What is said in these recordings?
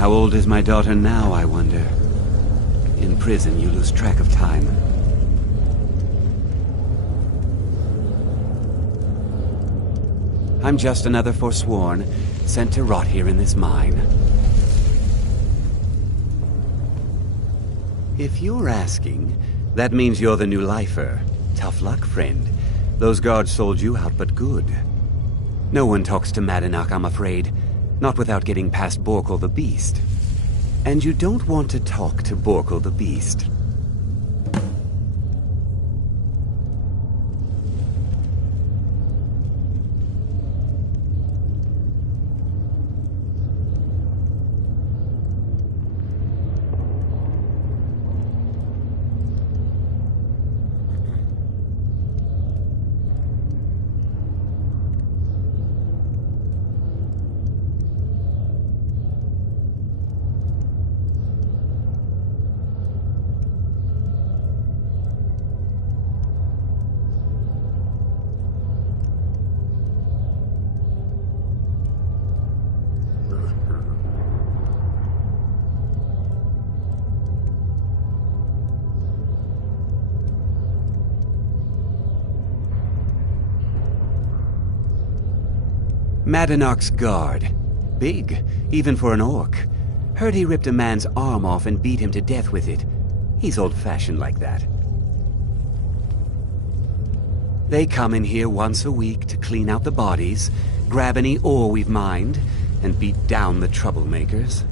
How old is my daughter now, I wonder? In prison, you lose track of time. I'm just another Forsworn, sent to rot here in this mine. If you're asking, that means you're the new lifer. Tough luck, friend. Those guards sold you out, but good. No one talks to Madanach, I'm afraid. Not without getting past Borkul the Beast. And you don't want to talk to Borkul the Beast. Madanach's guard. Big, even for an orc. Heard he ripped a man's arm off and beat him to death with it. He's old-fashioned like that. They come in here once a week to clean out the bodies, grab any ore we've mined, and beat down the troublemakers.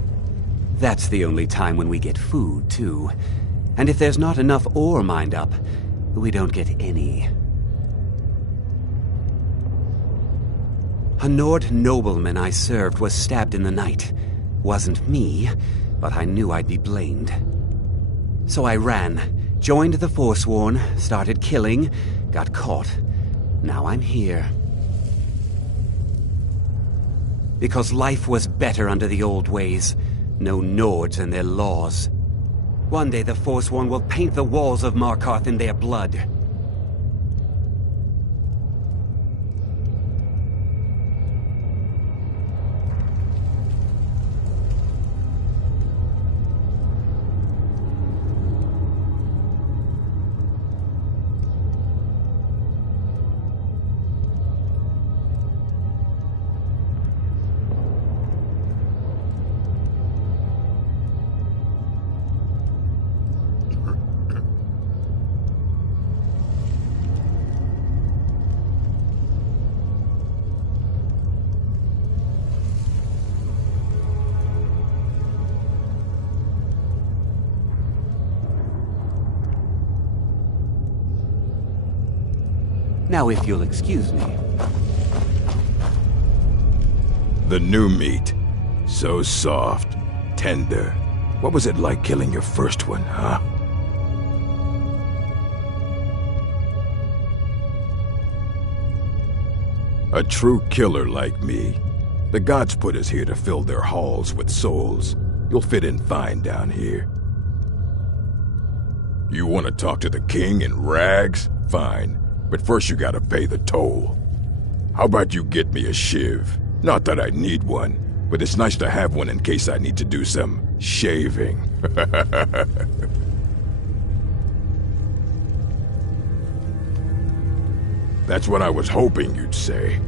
That's the only time when we get food, too. And if there's not enough ore mined up, we don't get any. A Nord nobleman I served was stabbed in the night. Wasn't me, but I knew I'd be blamed. So I ran, joined the Forsworn, started killing, got caught. Now I'm here. Because life was better under the old ways. No Nords and their laws. One day the Forsworn will paint the walls of Markarth in their blood. Now, if you'll excuse me. The new meat. So soft, tender. What was it like killing your first one, huh? A true killer like me. The gods put us here to fill their halls with souls. You'll fit in fine down here. You want to talk to the king in rags? Fine. But first you gotta pay the toll. How about you get me a shiv? Not that I need one, but it's nice to have one in case I need to do some shaving. That's what I was hoping you'd say.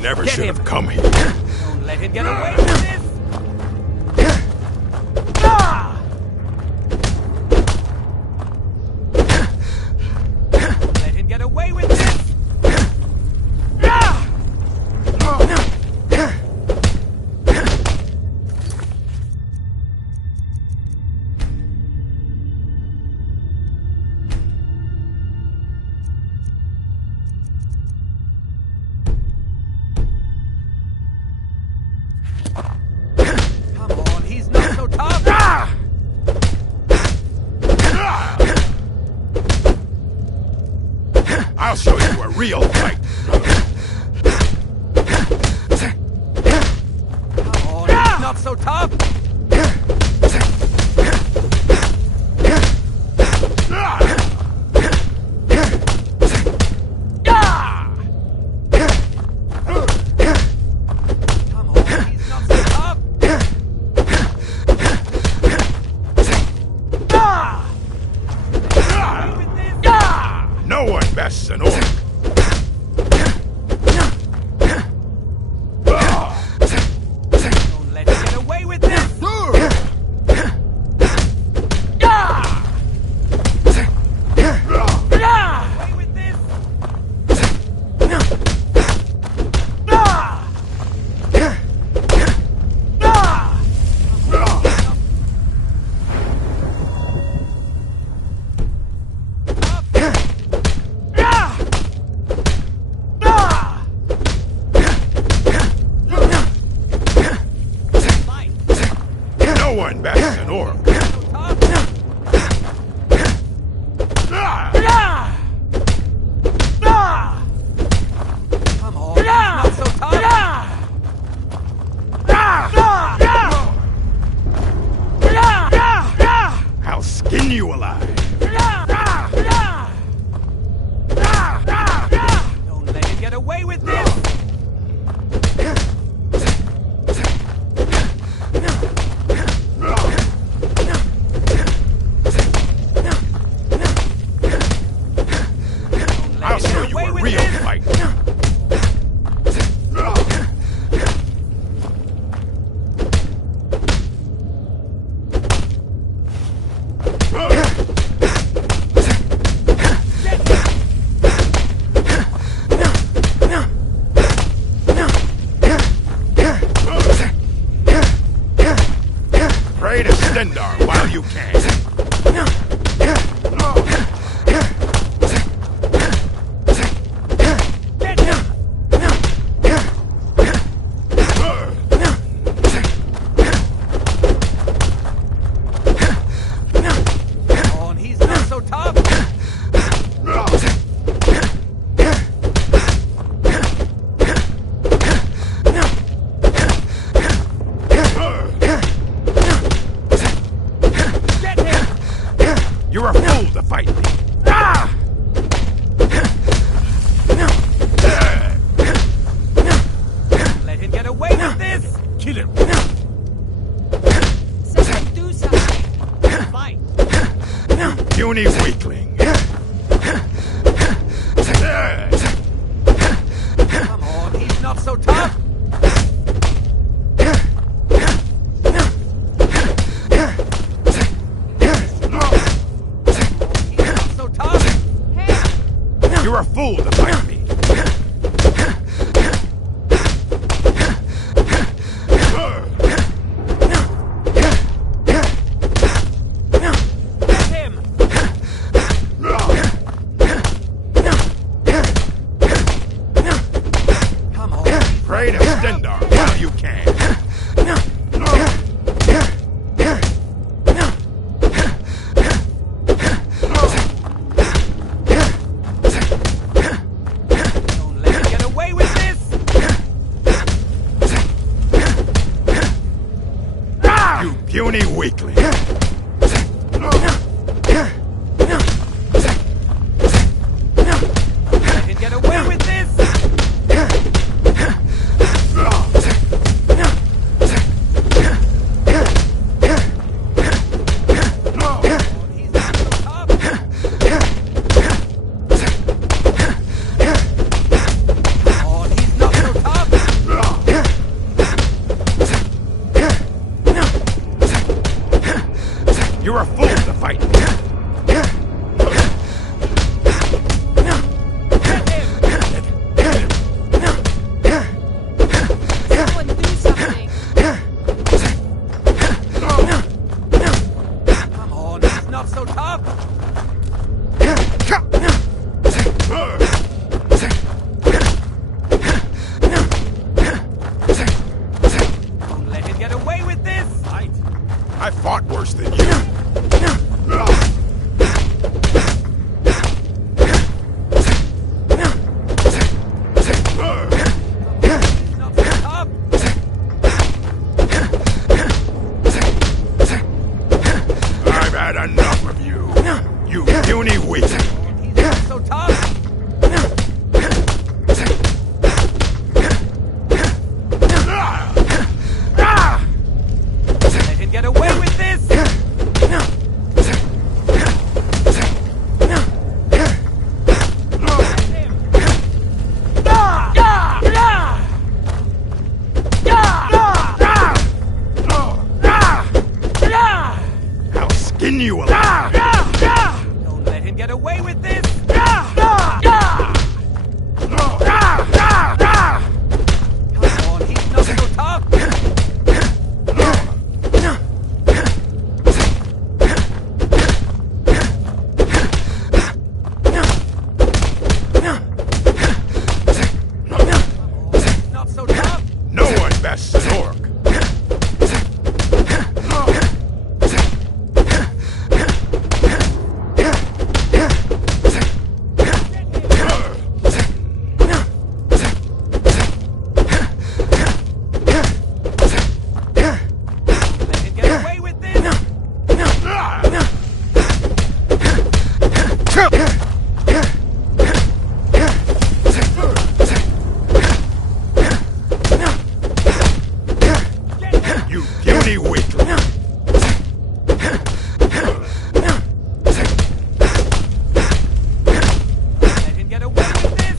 Never should have come here. Don't let him get away with this! Get away with this! Come on, he's not so tough! I'll show you a real fight! Come on, he's not so tough! Come on, he's not so tough! one bats an orc. Come on, he's not so tough. I'll skin you alive. Don't let him get away with this. I'll show you a real fight. Pray to Stendar while you can. Come on, he's not so tough. Get him. You're a fool to fight me. Let him get away with this. Kill him. Someone do something. Fight. Puny weakling. Come on, he's not so tough. He's not so tough. You're a fool to fight me. Get him. Come on. Pray to Stendar while you can. Don't let him get away with this. You puny weakling. Let him get away with this. He's not so tough. Come on, he's not so tough. You're a fool to fight me. Get him. Someone do something. Come on, he's not so tough. Don't let him get away with this. Fight. I fought worse than you. He's not so tough. I've had enough of you. You puny weakling. He's not so tough. Let him get away with this. I'll skin you alive. Don't let him get away with this. Come on, he's not so tough. He's not so tough. No one bests an orc. puny weakling! Let him get away with this!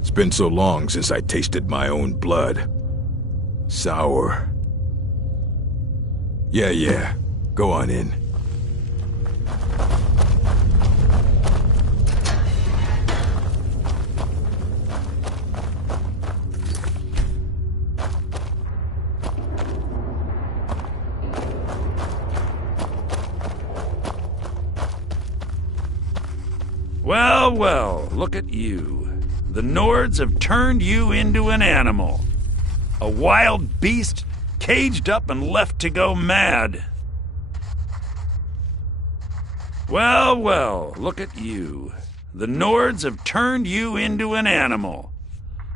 It's been so long since I tasted my own blood. Sour. Yeah. Go on in. Well, look at you. The Nords have turned you into an animal. A wild beast caged up and left to go mad. Well, look at you. The Nords have turned you into an animal.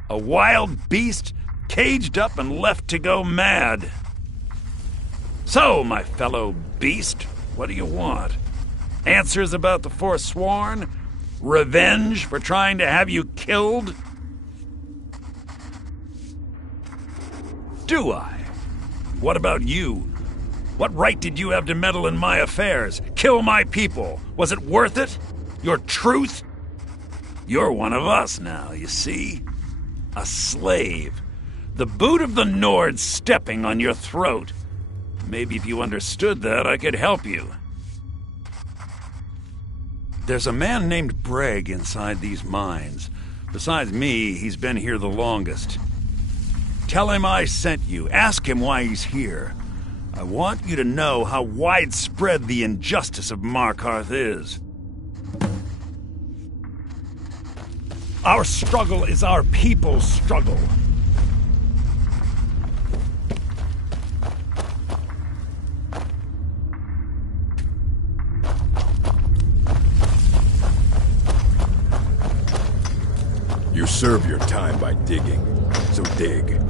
A wild beast caged up and left to go mad. So, my fellow beast, what do you want? Answers about the Forsworn? Revenge for trying to have you killed? Do I? What about you? What right did you have to meddle in my affairs? Kill my people? Was it worth it? Your truth? You're one of us now, you see? A slave. The boot of the Nord stepping on your throat. Maybe if you understood that, I could help you. There's a man named Breg inside these mines. Besides me, he's been here the longest. Tell him I sent you. Ask him why he's here. I want you to know how widespread the injustice of Markarth is. Our struggle is our people's struggle. You serve your time by digging, so dig.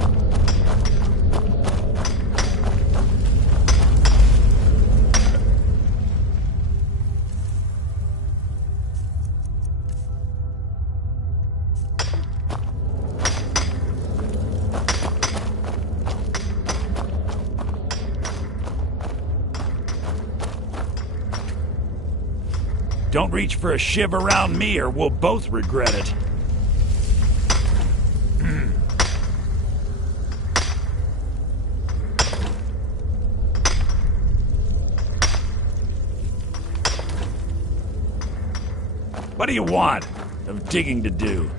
Don't reach for a shiv around me or we'll both regret it. What do you want? Of digging to do?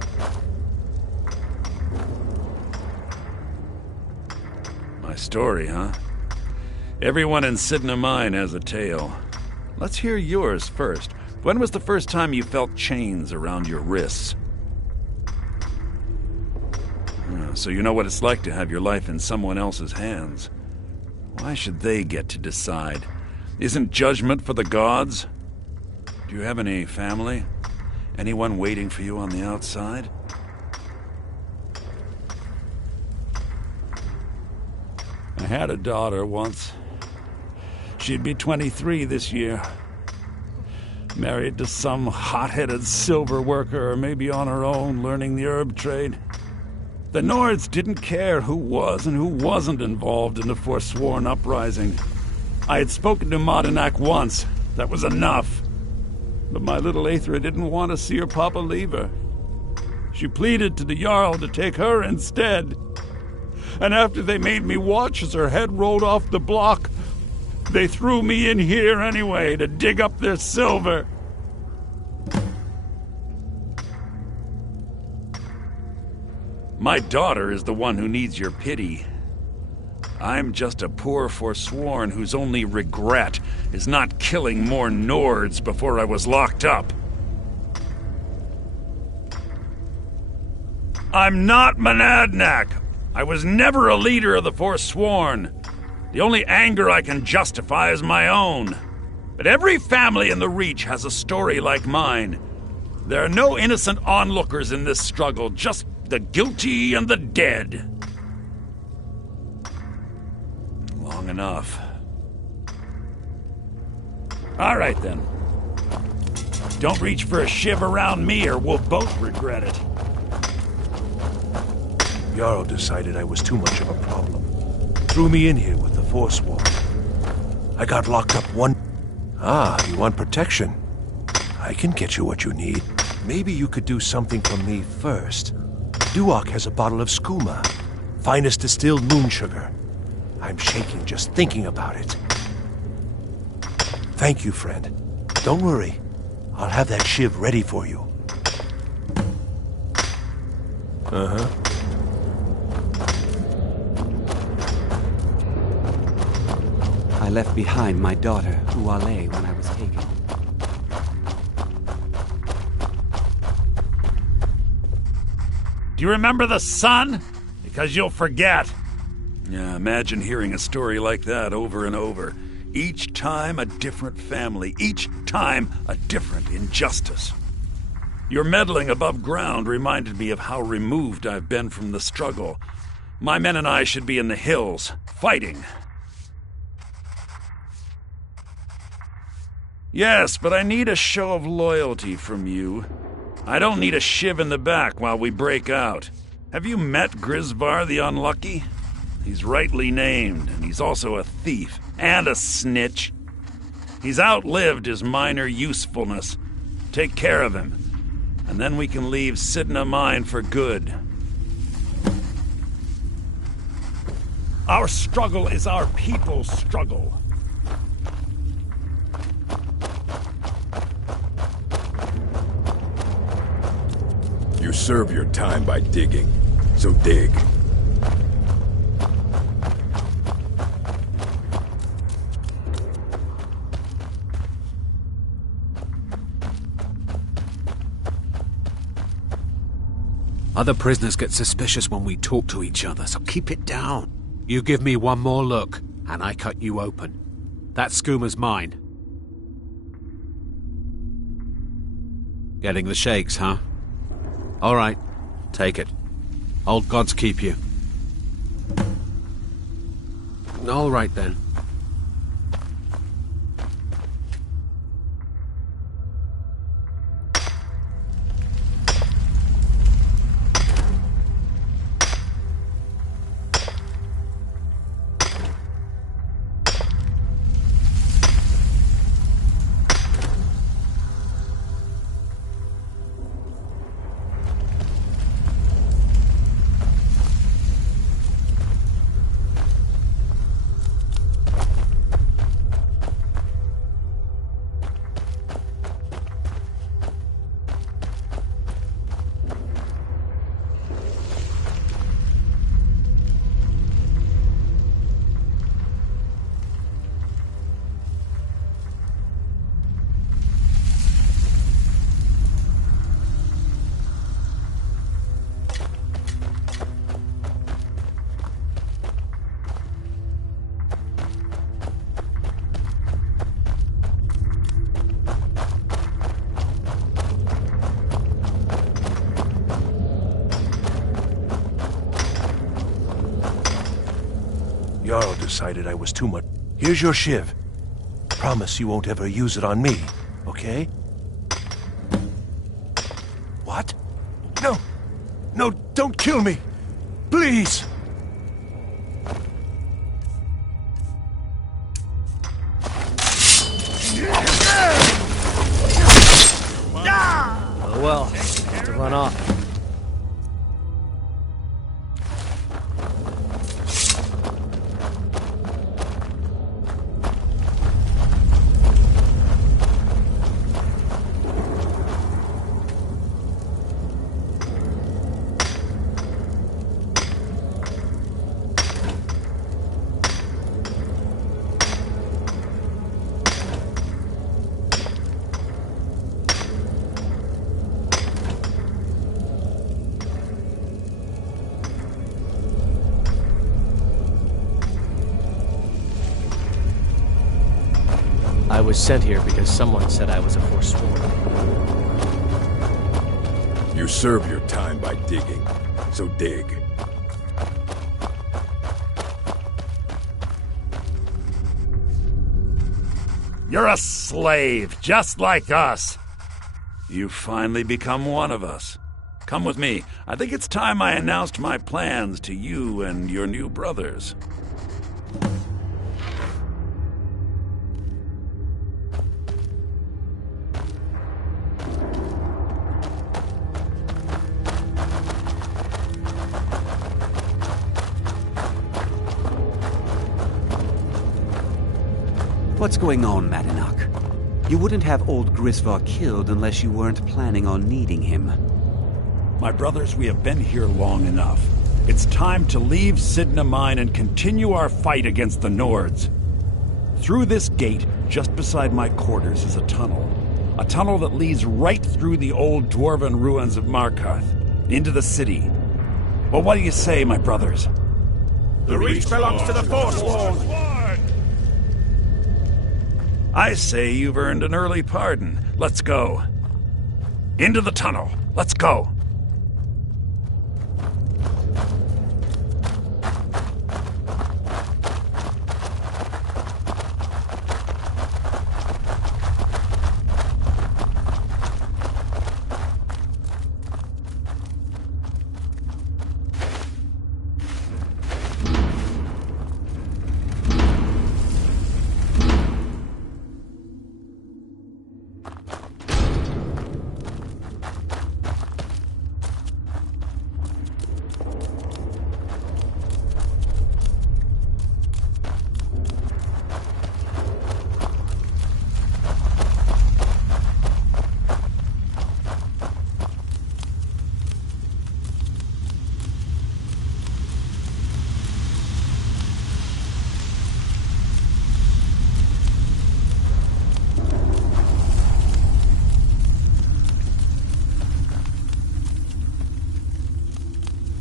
My story, huh? Everyone in Sidna Mine has a tale. Let's hear yours first. When was the first time you felt chains around your wrists? So you know what it's like to have your life in someone else's hands. Why should they get to decide? Isn't judgment for the gods? Do you have any family? Anyone waiting for you on the outside? I had a daughter once. She'd be 23 this year. Married to some hot-headed silver worker, or maybe on her own, learning the herb trade. The Nords didn't care who was and who wasn't involved in the Forsworn uprising. I had spoken to Madanak once. That was enough. But my little Aethra didn't want to see her papa leave her. She pleaded to the Jarl to take her instead. And after they made me watch as her head rolled off the block, they threw me in here anyway to dig up their silver. My daughter is the one who needs your pity. I'm just a poor forsworn whose only regret is not killing more Nords before I was locked up. I'm not Monadnock. I was never a leader of the Forsworn. The only anger I can justify is my own. But every family in the Reach has a story like mine. There are no innocent onlookers in this struggle, just the guilty and the dead. Long enough. All right, then. Don't reach for a shiv around me or we'll both regret it. Jarl decided I was too much of a problem. Threw me in here with the Forsworn. I got locked up one... Ah, you want protection? I can get you what you need. Maybe you could do something for me first. Duok has a bottle of skooma. Finest distilled moon sugar. I'm shaking just thinking about it. Thank you, friend. Don't worry. I'll have that shiv ready for you. Uh-huh. I left behind my daughter, Uale, when I was taken. Do you remember the sun? Because you'll forget. Yeah, imagine hearing a story like that over and over. Each time a different family, each time a different injustice. Your meddling above ground reminded me of how removed I've been from the struggle. My men and I should be in the hills, fighting. Yes, but I need a show of loyalty from you. I don't need a shiv in the back while we break out. Have you met Grisvar the Unlucky? He's rightly named, and he's also a thief and a snitch. He's outlived his minor usefulness. Take care of him, and then we can leave Sidna Mine for good. Our struggle is our people's struggle. You serve your time by digging, so dig. Other prisoners get suspicious when we talk to each other, so keep it down. You give me one more look, and I cut you open. That skooma's mine. Getting the shakes, huh? All right, take it. Old gods keep you. All right, then. Jarl decided I was too much. Here's your shiv. Promise you won't ever use it on me, okay? What? No! No, don't kill me! Please! Oh well, have to run off. was sent here because someone said I was a forsworn. You serve your time by digging, so dig. You're a slave, just like us. You've finally become one of us. Come with me. I think it's time I announced my plans to you and your new brothers. What's going on, Madanach? You wouldn't have old Grisvar killed unless you weren't planning on needing him. My brothers, we have been here long enough. It's time to leave Sidna Mine and continue our fight against the Nords. Through this gate, just beside my quarters, is a tunnel. A tunnel that leads right through the old dwarven ruins of Markarth, into the city. Well, what do you say, my brothers? The Reach belongs to the Forsworn! I say you've earned an early pardon. Let's go. Into the tunnel. Let's go.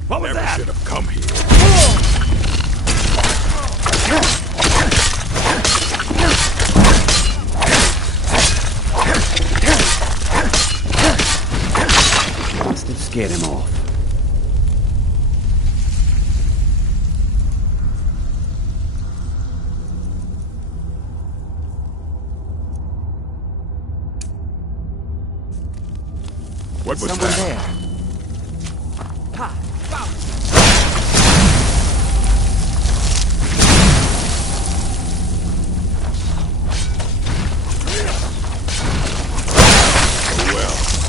What was Never that? should have come here. Must have scared him off. What was Someone that? there.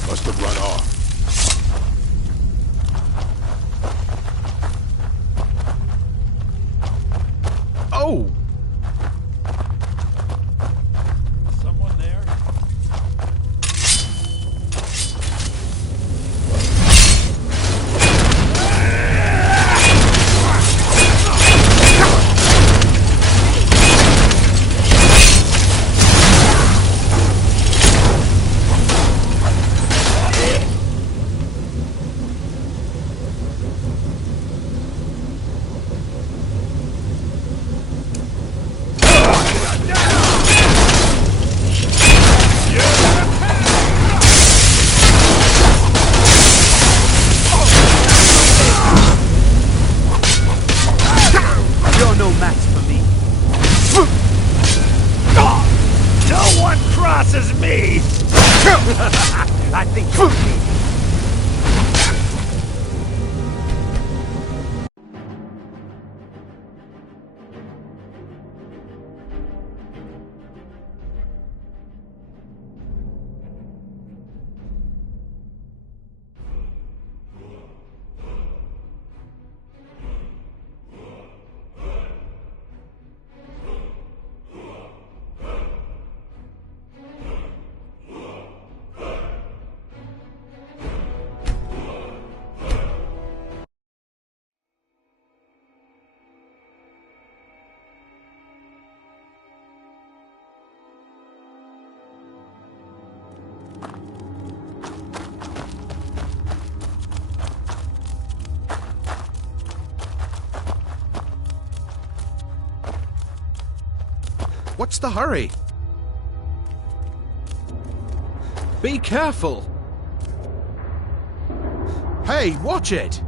Must have run off. Oh! Someone there? No one crosses me! I think What's the hurry? Be careful! Hey, watch it!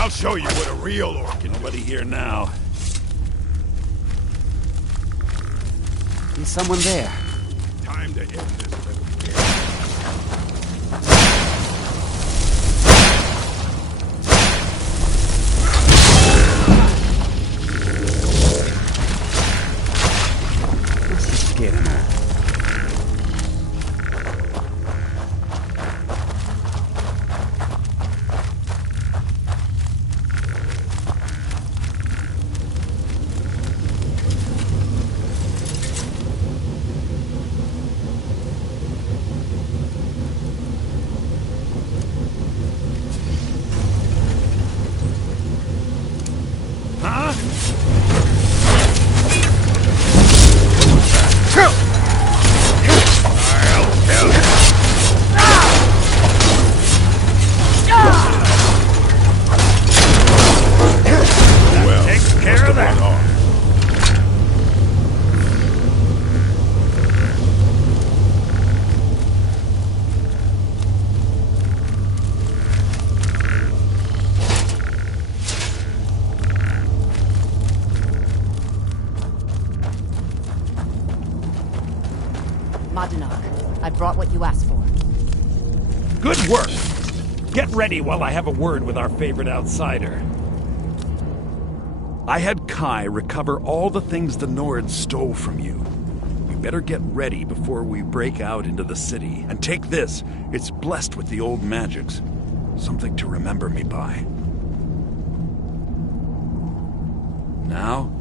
I'll show you what a real orc can do. Nobody here now. There's someone there. Time to end this little game. Must have scared him off. I brought what you asked for. Good work! Get ready while I have a word with our favorite outsider. I had Kai recover all the things the Nords stole from you. You better get ready before we break out into the city. And take this, it's blessed with the old magics. Something to remember me by. Now,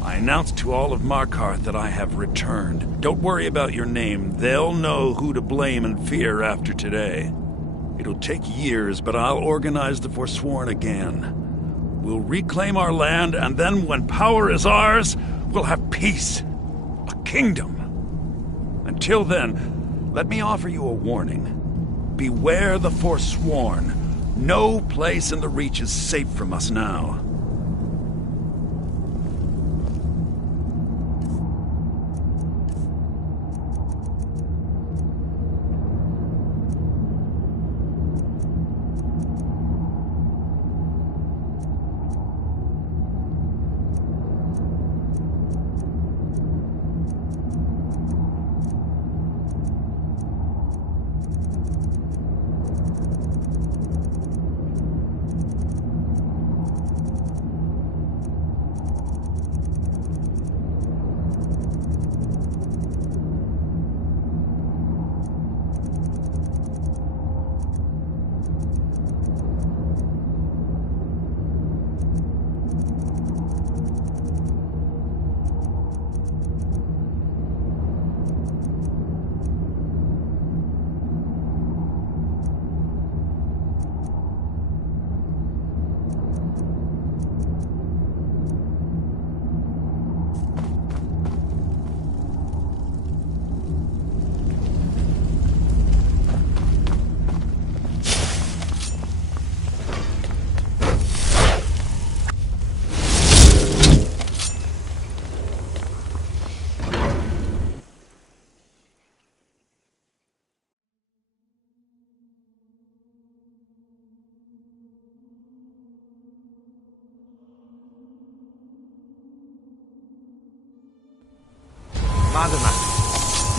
I announce to all of Markarth that I have returned. Don't worry about your name. They'll know who to blame and fear after today. It'll take years, but I'll organize the Forsworn again. We'll reclaim our land, and then when power is ours, we'll have peace. A kingdom. Until then, let me offer you a warning. Beware the Forsworn. No place in the Reach is safe from us now.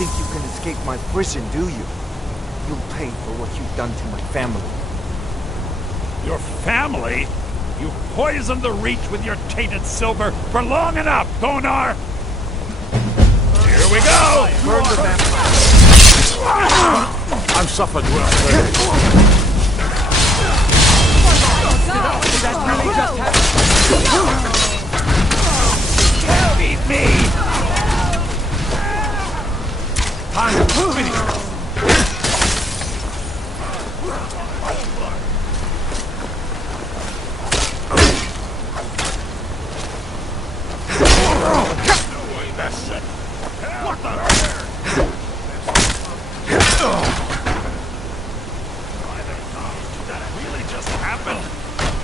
Think you can escape my prison, do you? You'll pay for what you've done to my family. Your family? You poisoned the Reach with your tainted silver for long enough, Thonar! Here we go! Burn the vampire! I've suffered worse. Did that really just happen? Beat me! Time to finish them.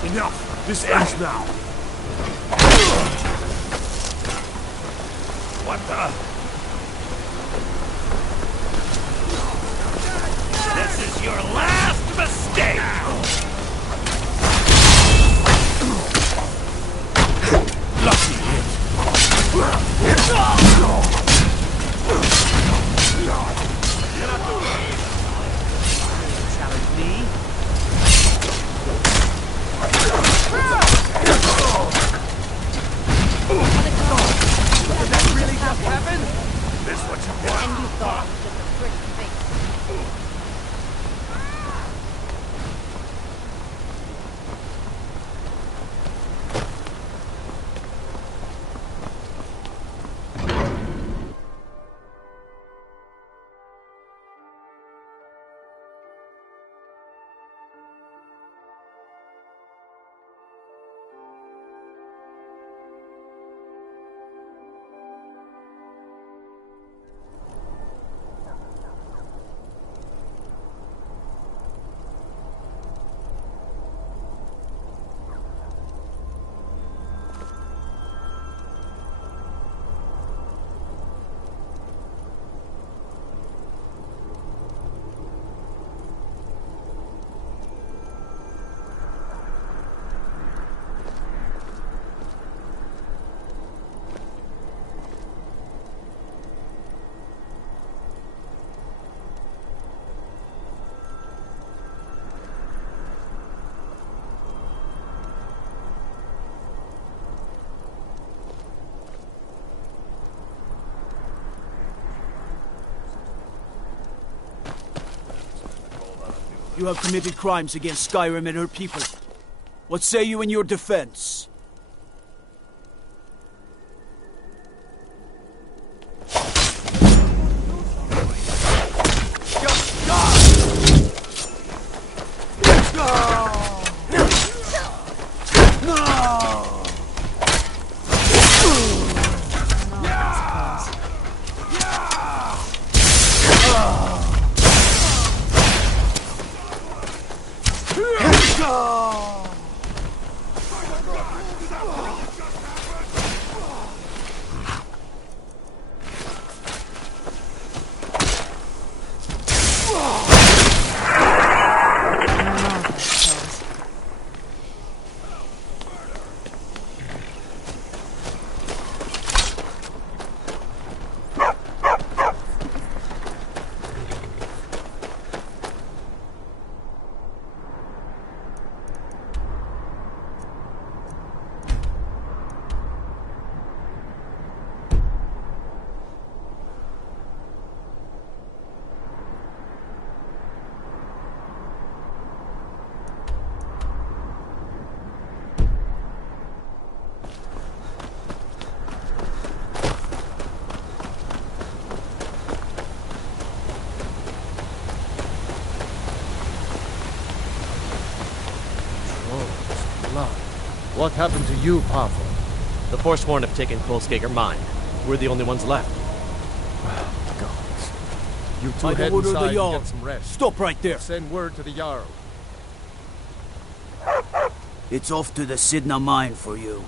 Enough! This ends now! What the? This is your last mistake! Lucky hit! Challenge me? Did that really just happen? This what you want? And you thought it was just a pretty face. You have committed crimes against Skyrim and her people. What say you in your defense? What happened to you, Powerful? The Forsworn have taken Kolskager mine. We're the only ones left. Gods. You two By the head order of the inside and Jarl. get some rest. Stop right there. Send word to the Jarl. It's off to the Sidna mine for you.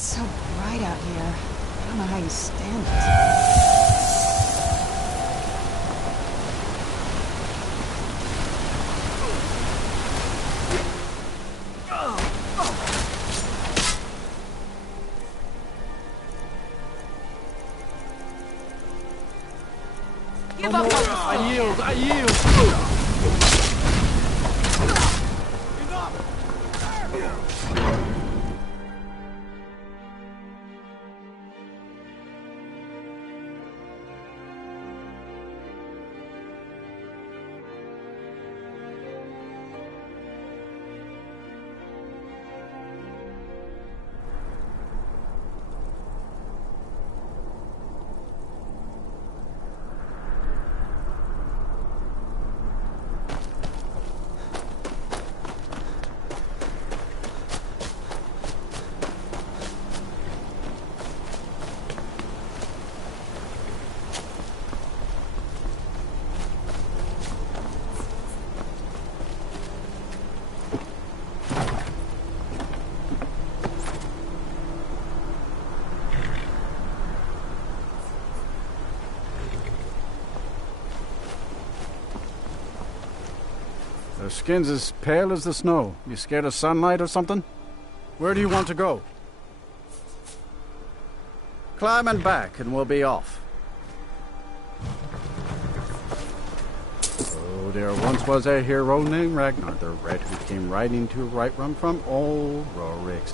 It's so bright out here. I don't know how you stand it. Give up! I yield! Their skin's as pale as the snow. You scared of sunlight or something? Where do you want to go? Climb and back, and we'll be off. Oh, there once was a hero named Ragnar the Red who came riding to right run from old Rorix.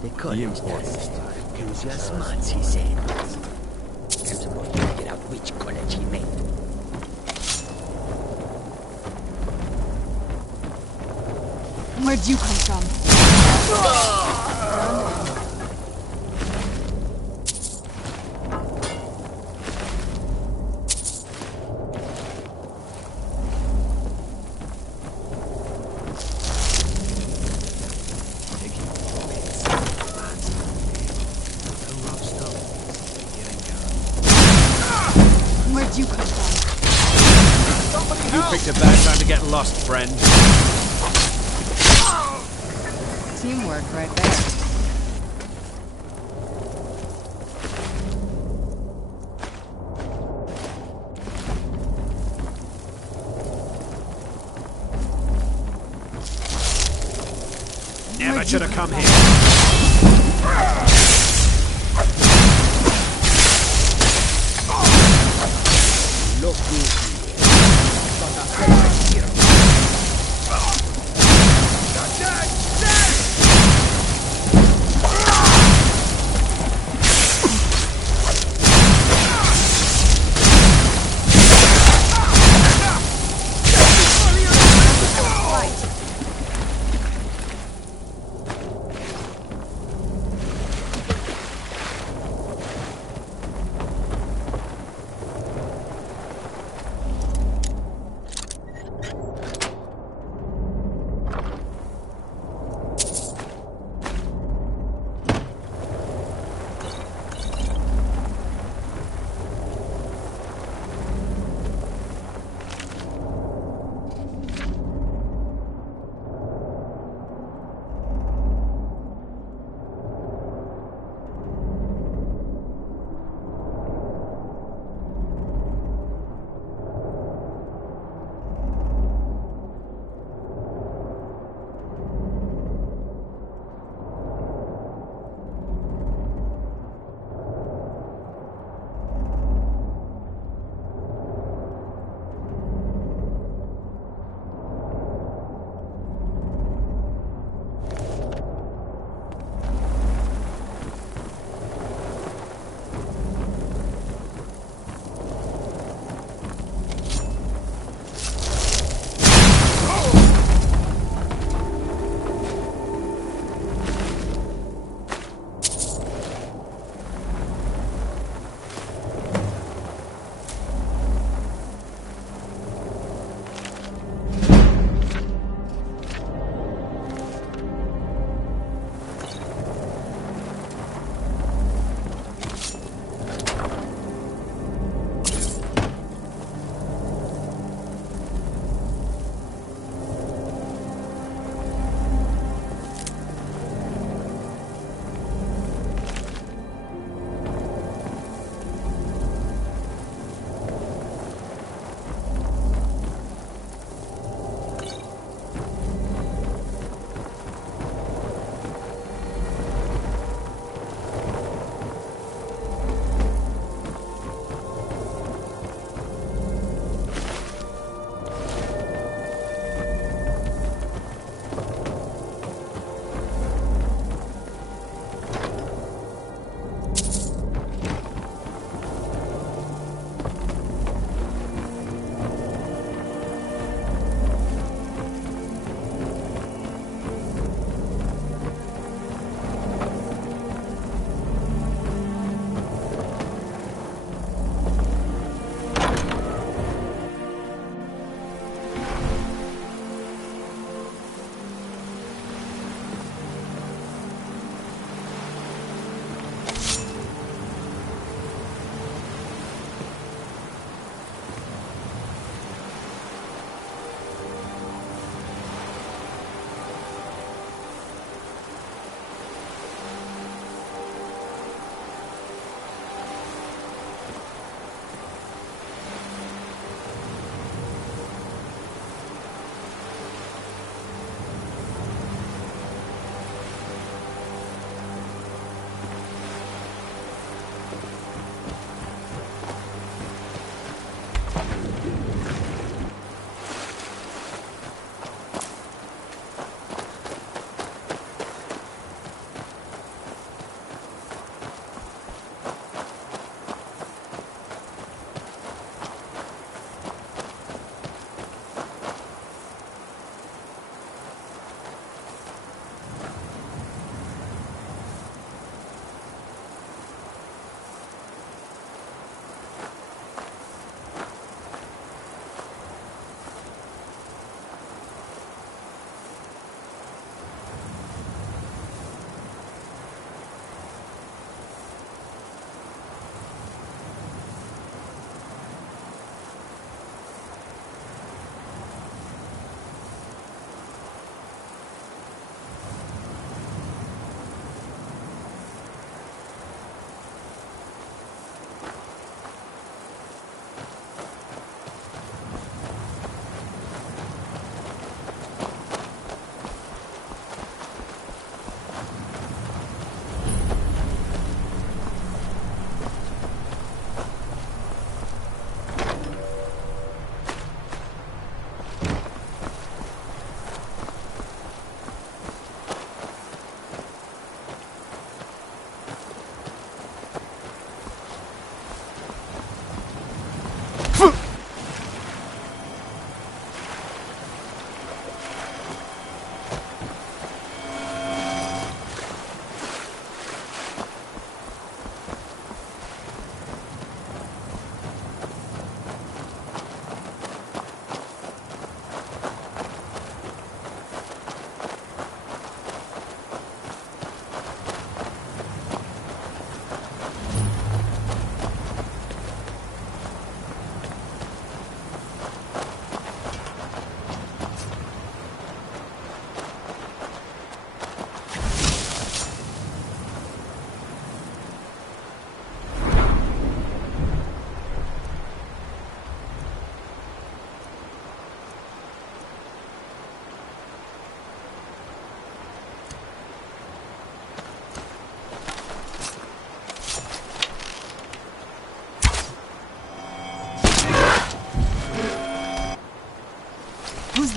the college does. Use your smarts, he said. I'm supposed to figure out which college he made. Where'd you come from? Where'd you come from? You picked a bad time to get lost, friend. Teamwork right there. Never should have come here. Look here.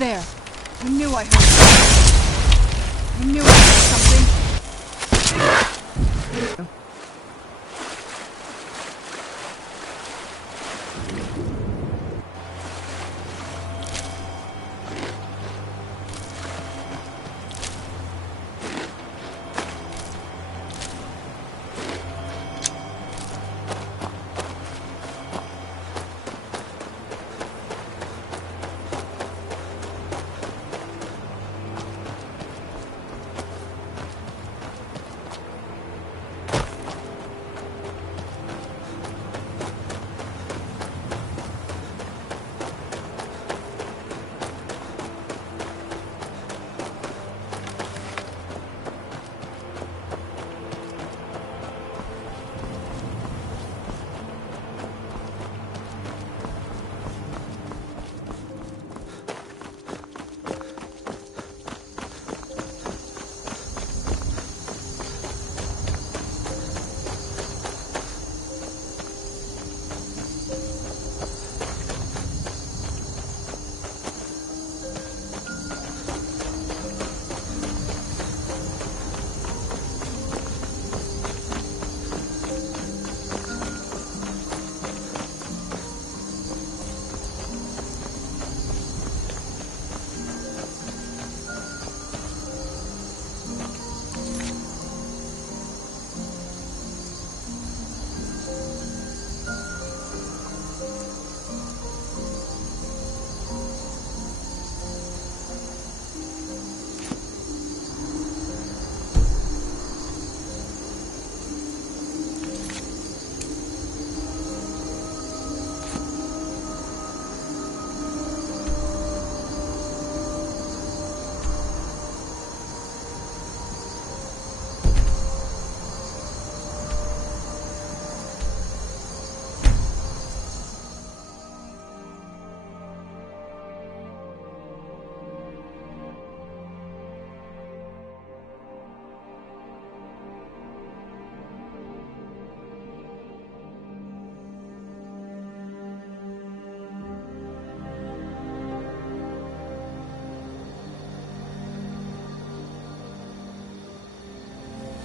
there? I knew I heard something. I knew I heard something.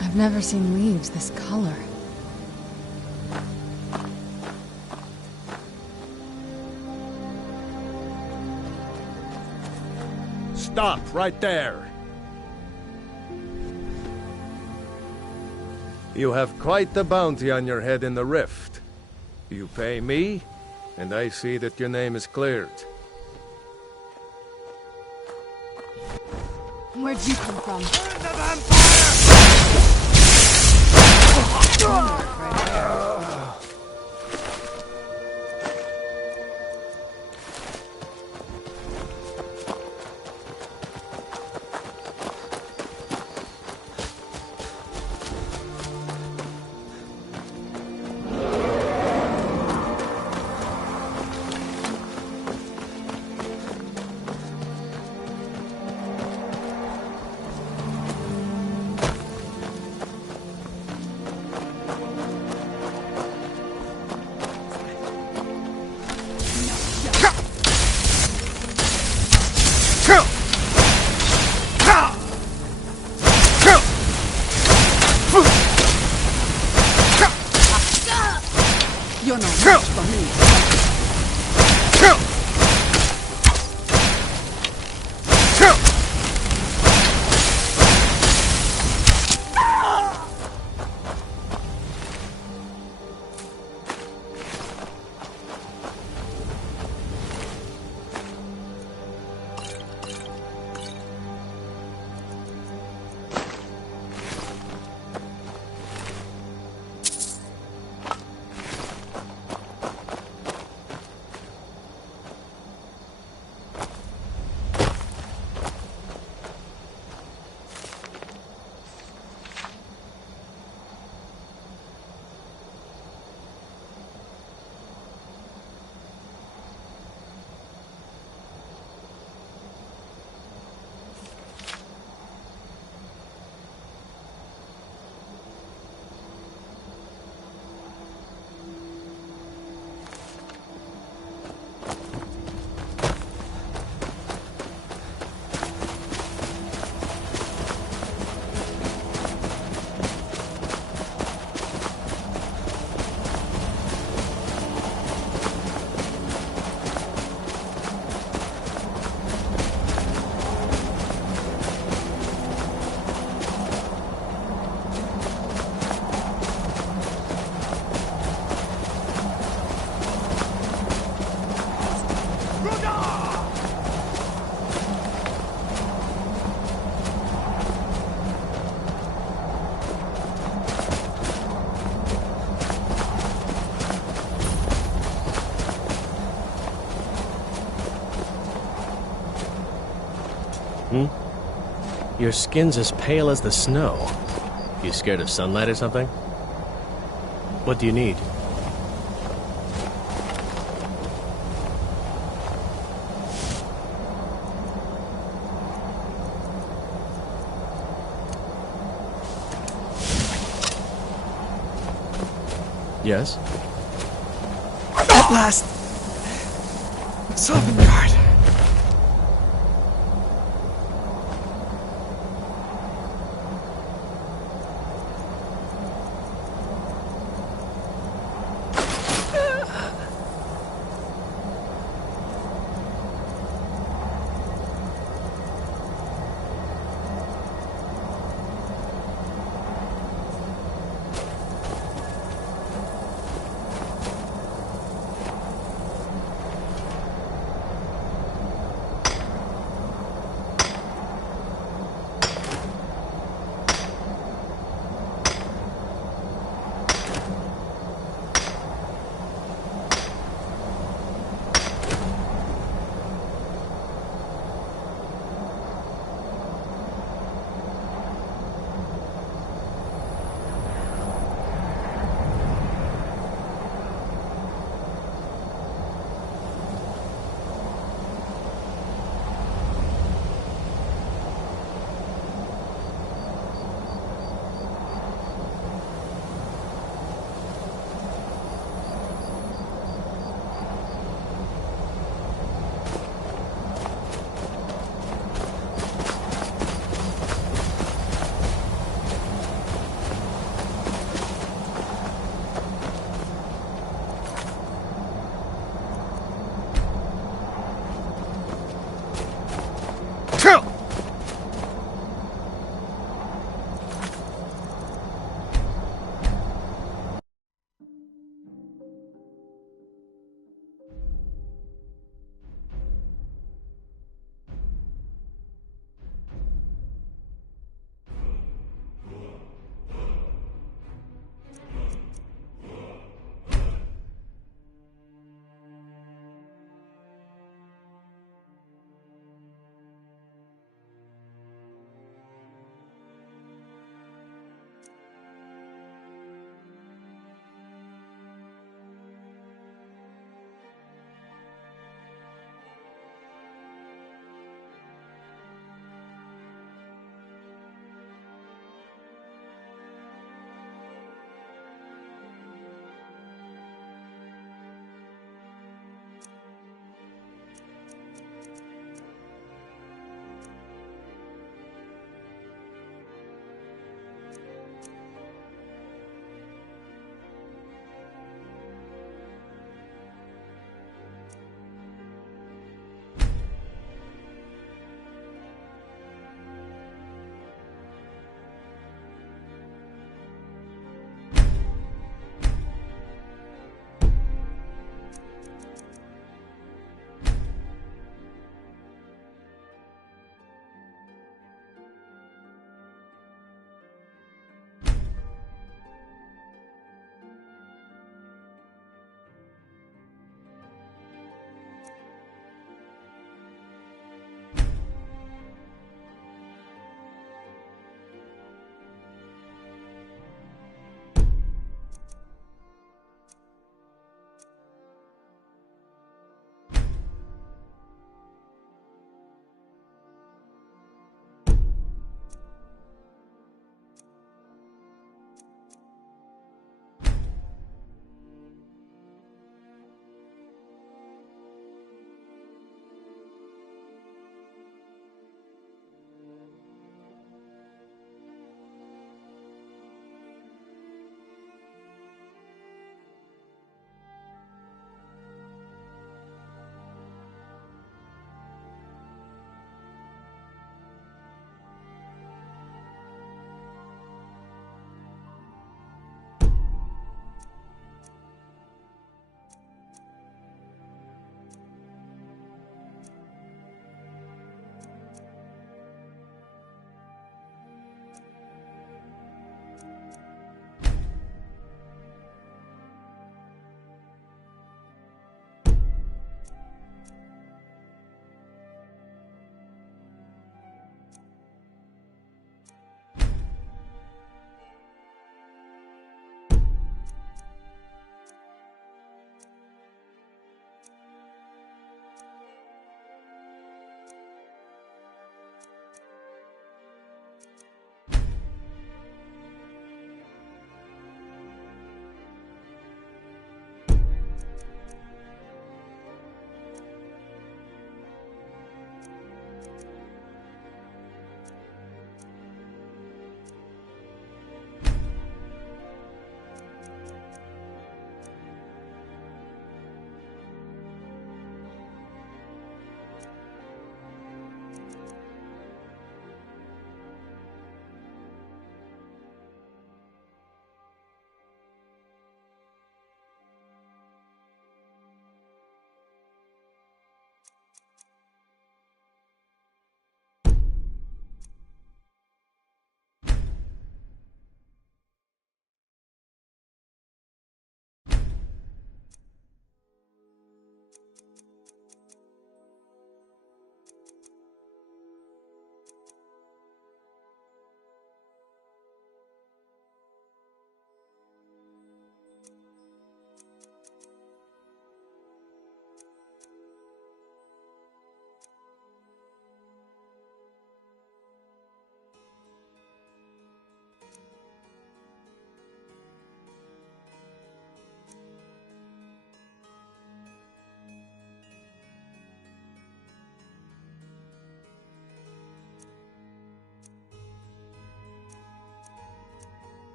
I've never seen leaves this color. Stop right there! You have quite the bounty on your head in the rift. You pay me, and I see that your name is cleared. Where'd you come from? Burn the vampire! Your skin's as pale as the snow. You scared of sunlight or something? What do you need? Yes? At last! Sovngarde!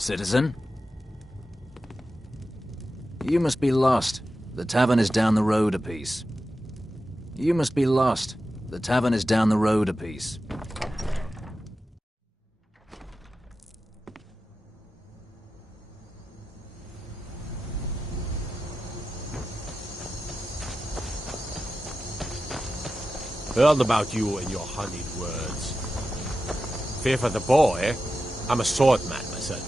Citizen? You must be lost. The tavern is down the road a piece. You must be lost. The tavern is down the road a piece. Heard about you and your honeyed words. Fear for the boy? I'm a swordman myself.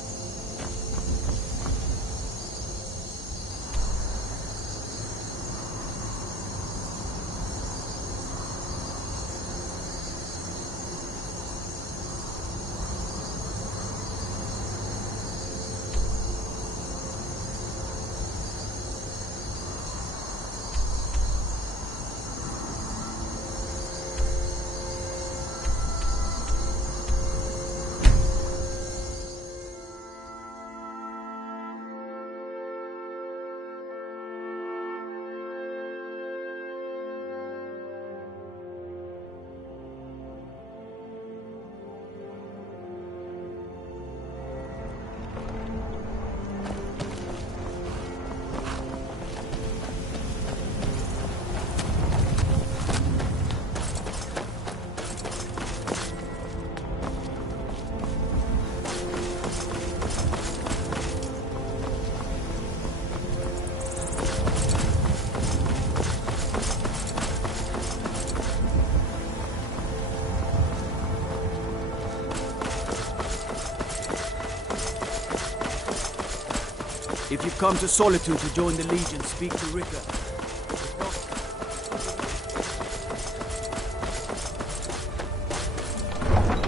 If you've come to Solitude to join the Legion, speak to Rika.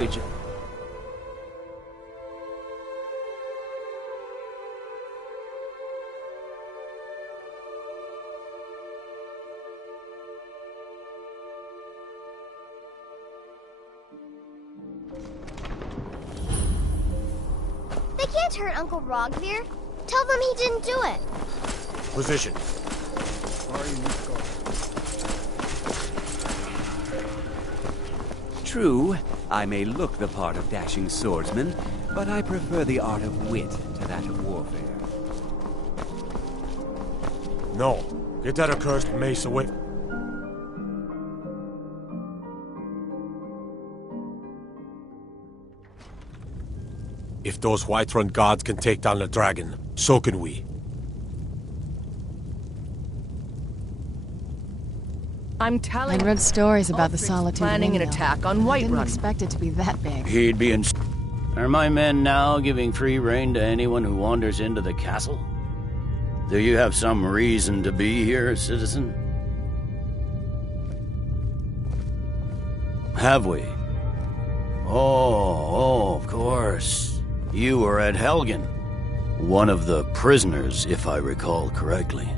Legion. They can't hurt Uncle Rogvir. Tell them he didn't do it. Position. True, I may look the part of dashing swordsman, but I prefer the art of wit to that of warfare. No. Get that accursed mace away. If those Whiterun gods can take down the dragon, so can we. I'm telling I'd read stories about the Solitude planning an attack on I didn't Whiterun. expect it to be that big. He'd be in... Are my men now giving free rein to anyone who wanders into the castle? Do you have some reason to be here, citizen? Have we? Oh, of course. You were at Helgen. One of the prisoners, if I recall correctly.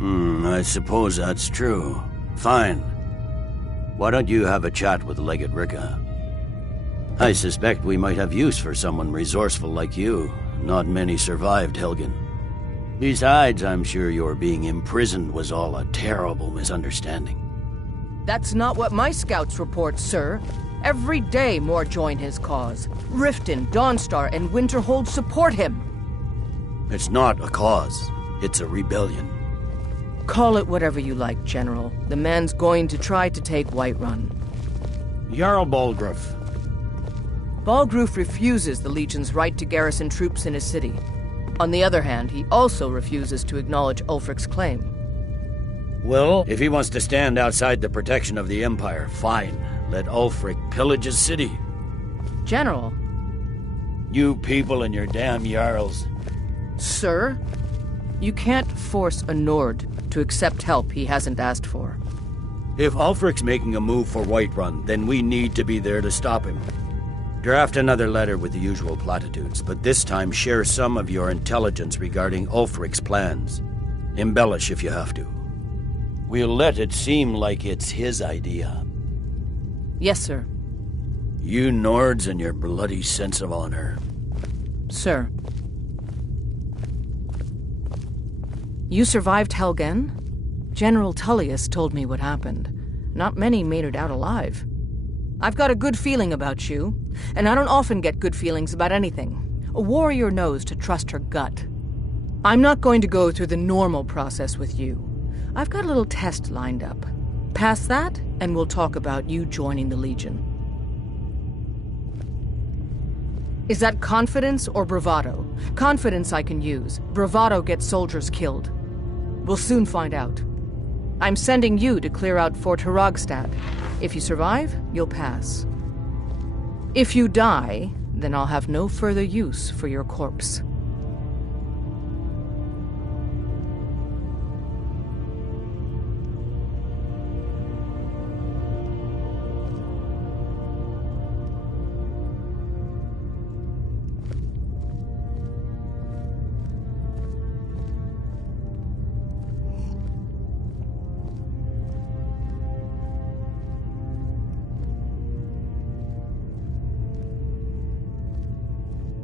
I suppose that's true. Fine. Why don't you have a chat with Legate Rika? I suspect we might have use for someone resourceful like you. Not many survived Helgen. Besides, I'm sure your being imprisoned was all a terrible misunderstanding. That's not what my scouts report, sir. Every day more join his cause. Riften, Dawnstar, and Winterhold support him. It's not a cause. It's a rebellion. Call it whatever you like, General. The man's going to try to take Whiterun. Jarl Balgruuf. Balgruuf refuses the Legion's right to garrison troops in his city. On the other hand, he also refuses to acknowledge Ulfric's claim. Well, if he wants to stand outside the protection of the Empire, fine. Let Ulfric pillage his city. General. You people and your damn Jarls. Sir? You can't force a Nord to accept help he hasn't asked for. If Ulfric's making a move for Whiterun, then we need to be there to stop him. Draft another letter with the usual platitudes, but this time share some of your intelligence regarding Ulfric's plans. Embellish if you have to. We'll let it seem like it's his idea. Yes, sir. You Nords and your bloody sense of honor. Sir. You survived Helgen? General Tullius told me what happened. Not many made it out alive. I've got a good feeling about you, and I don't often get good feelings about anything. A warrior knows to trust her gut. I'm not going to go through the normal process with you. I've got a little test lined up. Pass that, and we'll talk about you joining the Legion. Is that confidence or bravado? Confidence I can use. Bravado gets soldiers killed. We'll soon find out. I'm sending you to clear out Fort Haragstad. If you survive, you'll pass. If you die, then I'll have no further use for your corpse.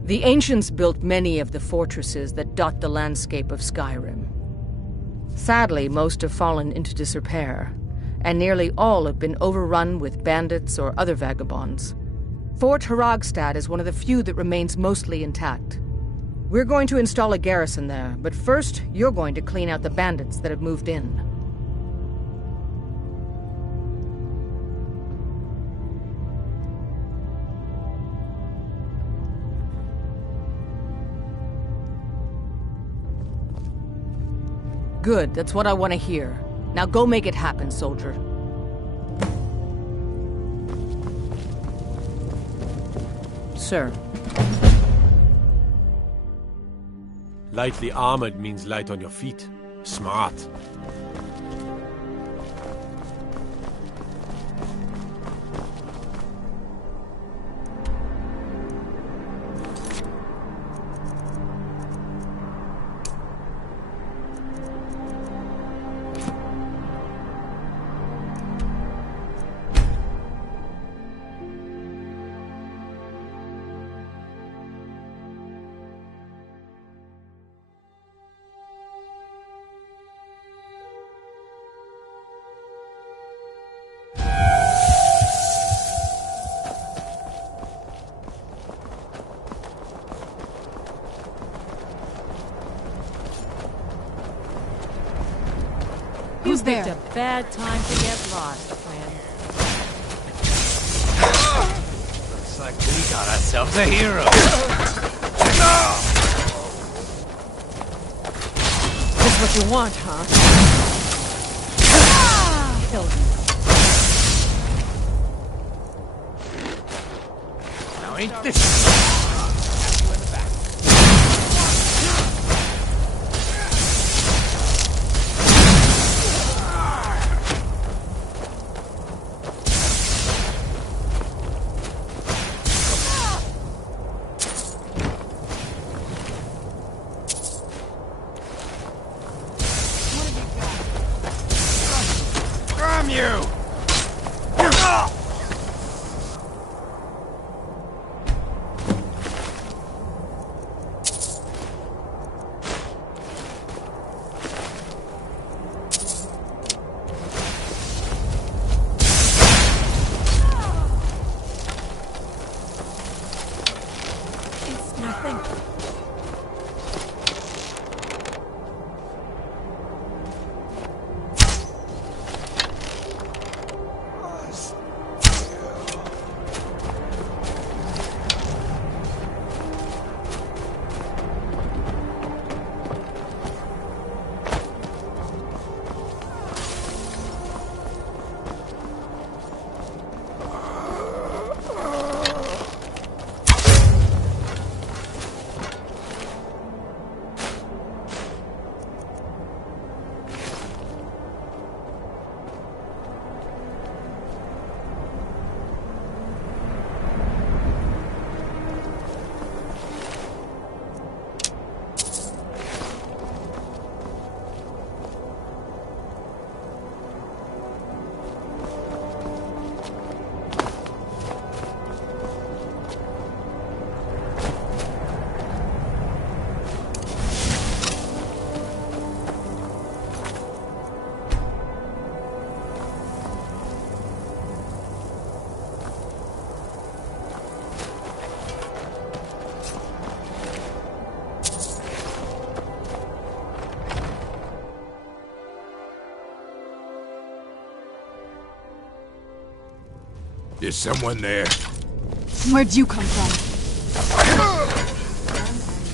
The ancients built many of the fortresses that dot the landscape of Skyrim. Sadly, most have fallen into disrepair, and nearly all have been overrun with bandits or other vagabonds. Fort Haragstad is one of the few that remains mostly intact. We're going to install a garrison there, but first, you're going to clean out the bandits that have moved in. Good, that's what I want to hear. Now go make it happen, soldier. Sir. Lightly armored means light on your feet. Smart. You picked a bad time to get lost, friend. Looks like we got ourselves a hero. This is what you want, huh? Killed you. Now ain't this... Is someone there? Where'd you come from?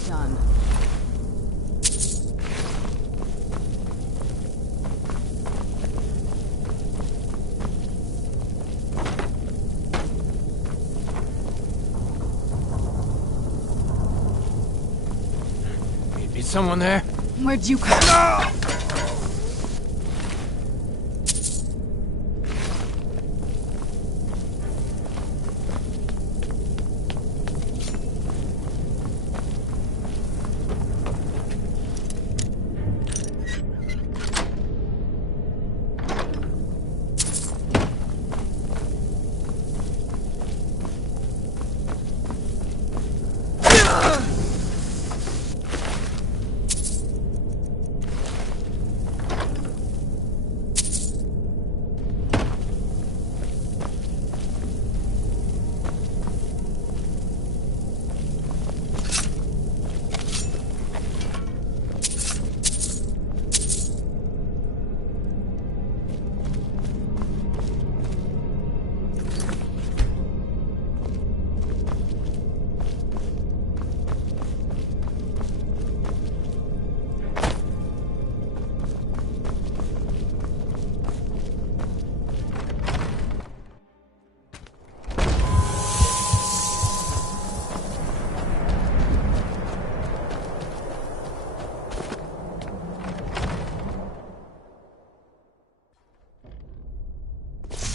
Done. Is someone there? Where'd you come from?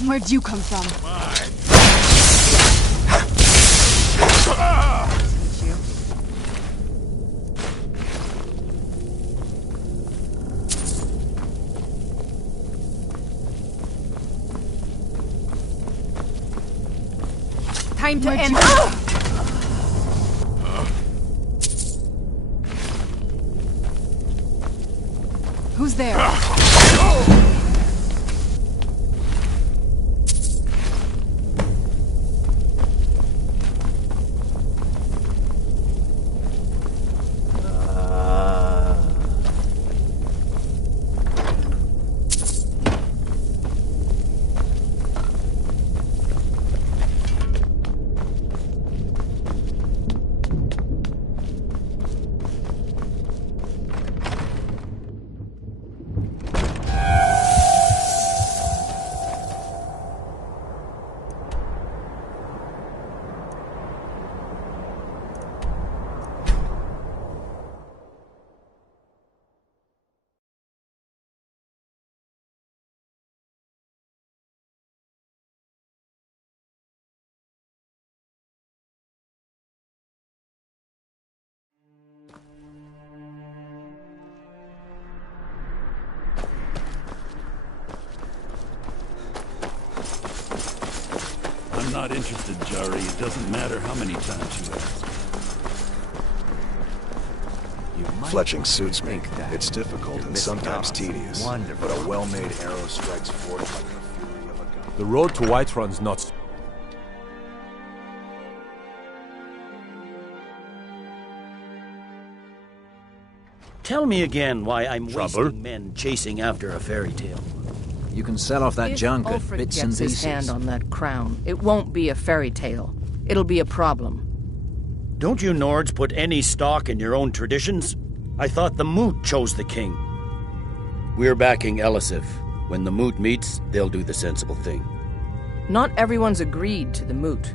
Where'd you come from? Time to end. Who's there? I'm not interested, Jari. It doesn't matter how many times you ask. Fletching suits me. It's difficult and sometimes tedious, but a well-made arrow strikes forth like the fury of a gun. The road to Whiterun's not... Tell me again why I'm wasting men chasing after a fairy tale. You can sell off that junk at Ulfric bits and gets his pieces. hand on that crown, it won't be a fairy tale. It'll be a problem. Don't you Nords put any stock in your own traditions? I thought the Moot chose the king. We're backing Elisif. When the Moot meets, they'll do the sensible thing. Not everyone's agreed to the moot.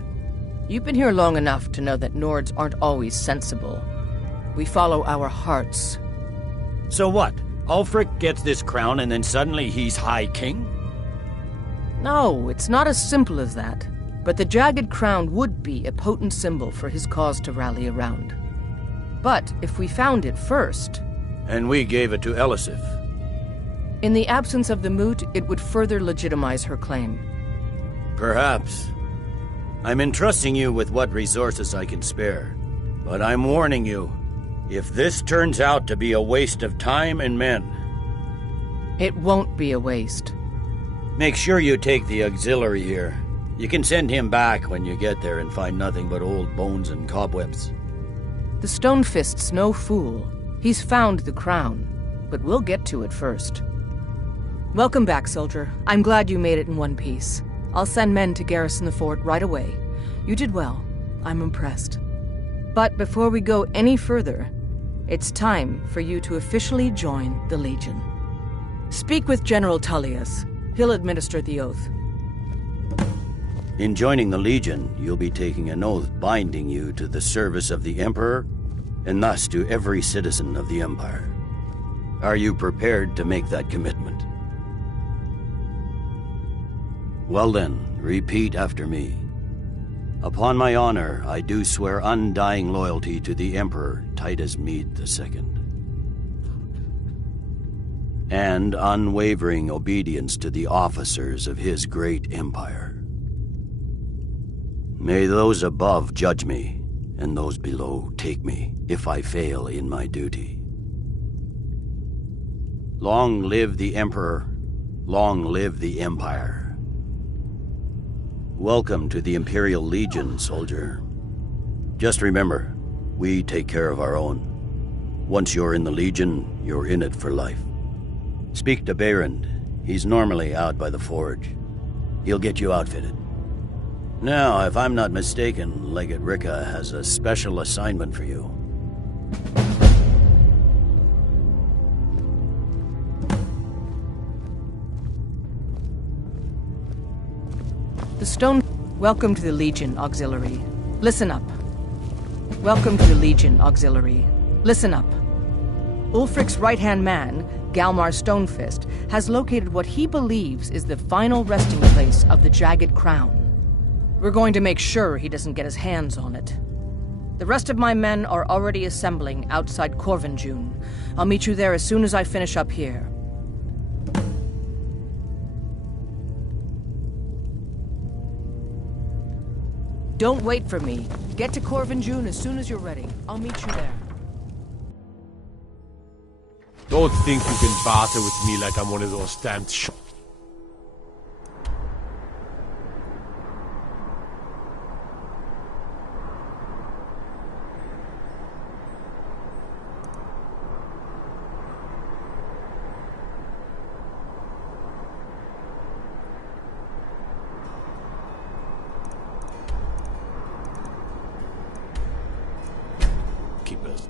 You've been here long enough to know that Nords aren't always sensible. We follow our hearts. So what? Ulfric gets this crown and then suddenly he's High King? No, it's not as simple as that. But the jagged crown would be a potent symbol for his cause to rally around. But if we found it first... And we gave it to Elisif. In the absence of the moot, it would further legitimize her claim. Perhaps. I'm entrusting you with what resources I can spare. But I'm warning you, if this turns out to be a waste of time and men... It won't be a waste. Make sure you take the auxiliary here. You can send him back when you get there and find nothing but old bones and cobwebs. The Stonefist's no fool. He's found the crown, but we'll get to it first. Welcome back, soldier. I'm glad you made it in one piece. I'll send men to garrison the fort right away. You did well. I'm impressed. But before we go any further, it's time for you to officially join the Legion. Speak with General Tullius. He'll administer the oath. In joining the Legion, you'll be taking an oath binding you to the service of the Emperor, and thus to every citizen of the Empire. Are you prepared to make that commitment? Well then, repeat after me. Upon my honor, I do swear undying loyalty to the Emperor Titus Mede II, and unwavering obedience to the officers of his great empire. May those above judge me, and those below take me, if I fail in my duty. Long live the Emperor, long live the Empire. Welcome to the Imperial Legion, soldier. Just remember, we take care of our own. Once you're in the Legion, you're in it for life. Speak to Behrend. He's normally out by the forge. He'll get you outfitted. Now, if I'm not mistaken, Legate Ricca has a special assignment for you. The stone... Welcome to the Legion, Auxiliary. Listen up. Welcome to the Legion, Auxiliary. Listen up. Ulfric's right-hand man, Galmar Stonefist, has located what he believes is the final resting place of the Jagged Crown. We're going to make sure he doesn't get his hands on it. The rest of my men are already assembling outside Corvinjune. I'll meet you there as soon as I finish up here. Don't wait for me. Get to Corvinjune as soon as you're ready. I'll meet you there. Don't think you can barter with me like I'm one of those damned keepers.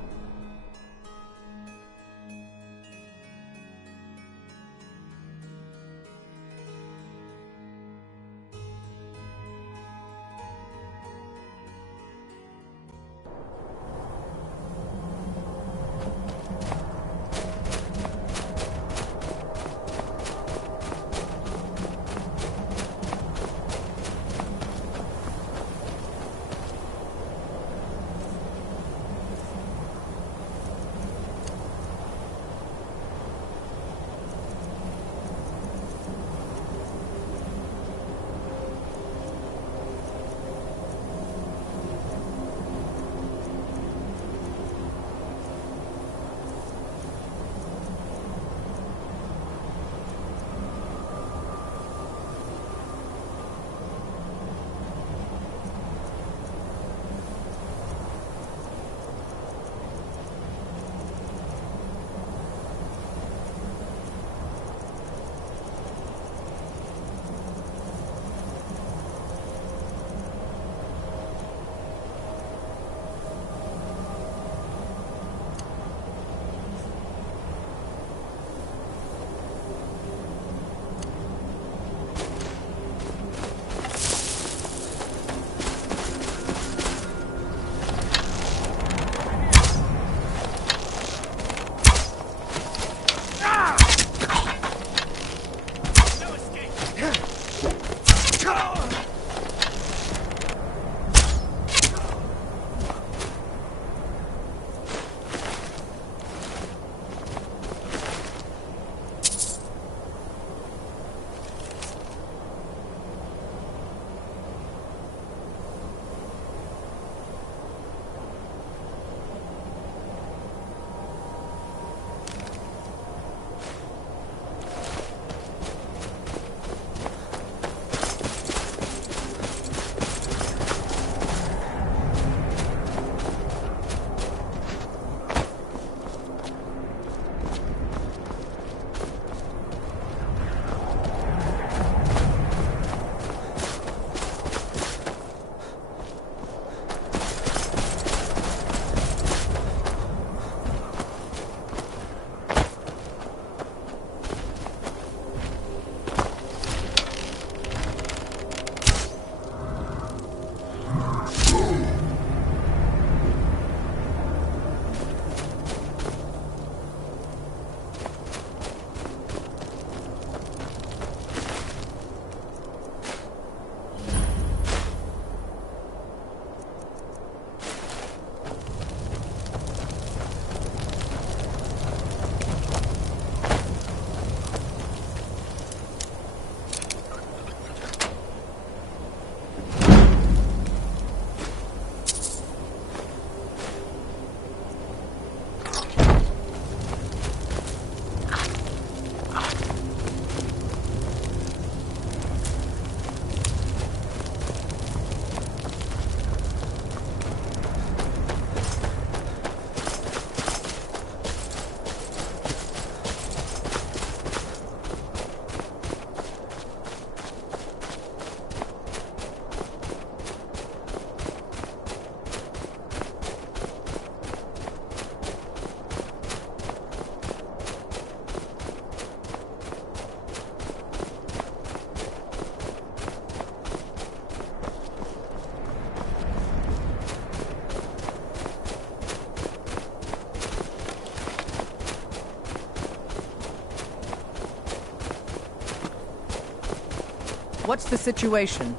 What's the situation?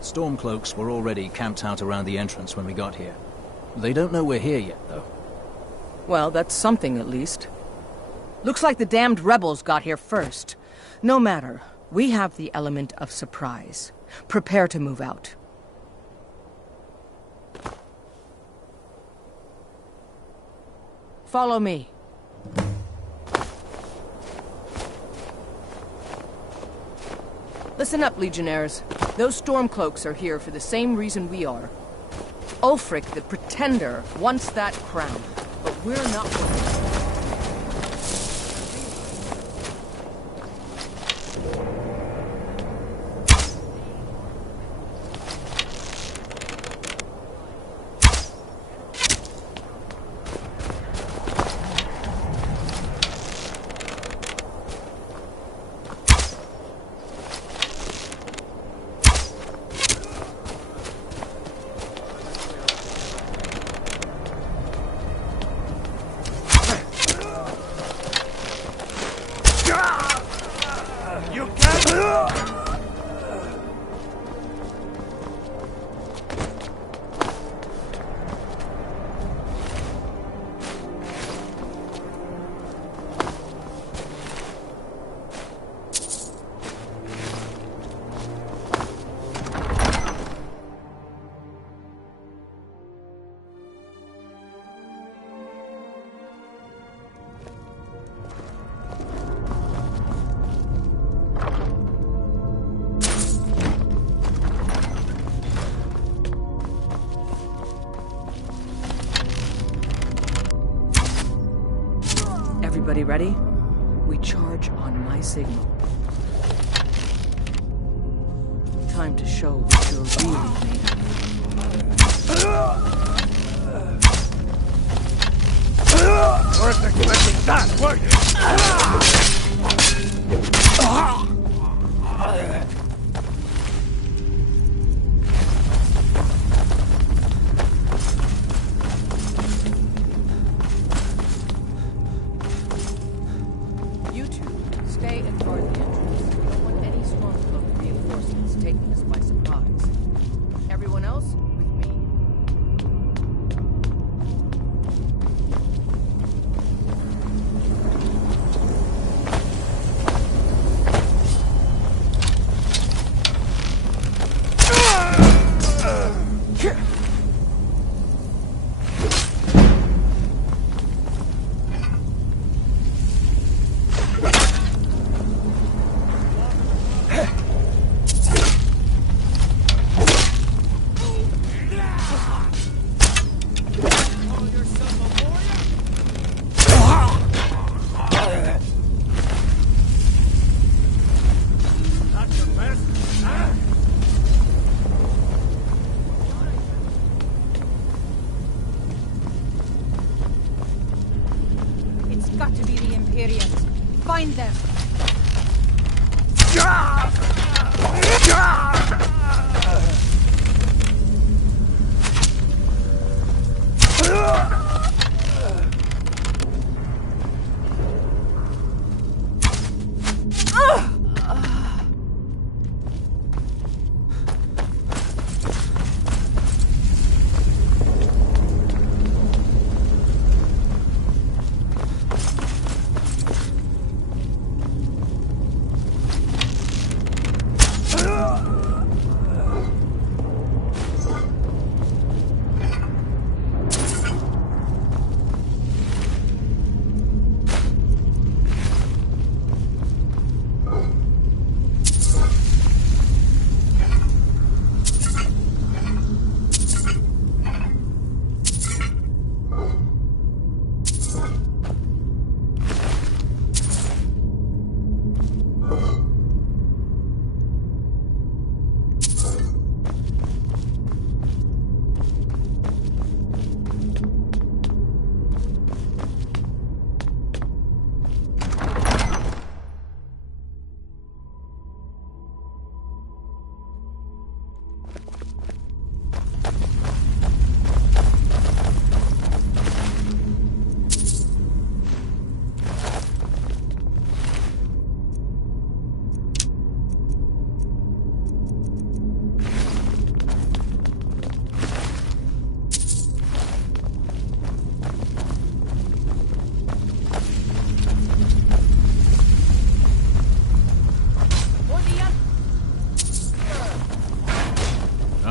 Stormcloaks were already camped out around the entrance when we got here. They don't know we're here yet, though. Well, that's something at least. Looks like the damned rebels got here first. No matter. We have the element of surprise. Prepare to move out. Follow me. Listen up, Legionnaires. Those Stormcloaks are here for the same reason we are. Ulfric, the Pretender, wants that crown, but we're not willing. Everybody ready? We charge on my signal. Time to show what you're really made of. Weren't expecting that, were you? Find them!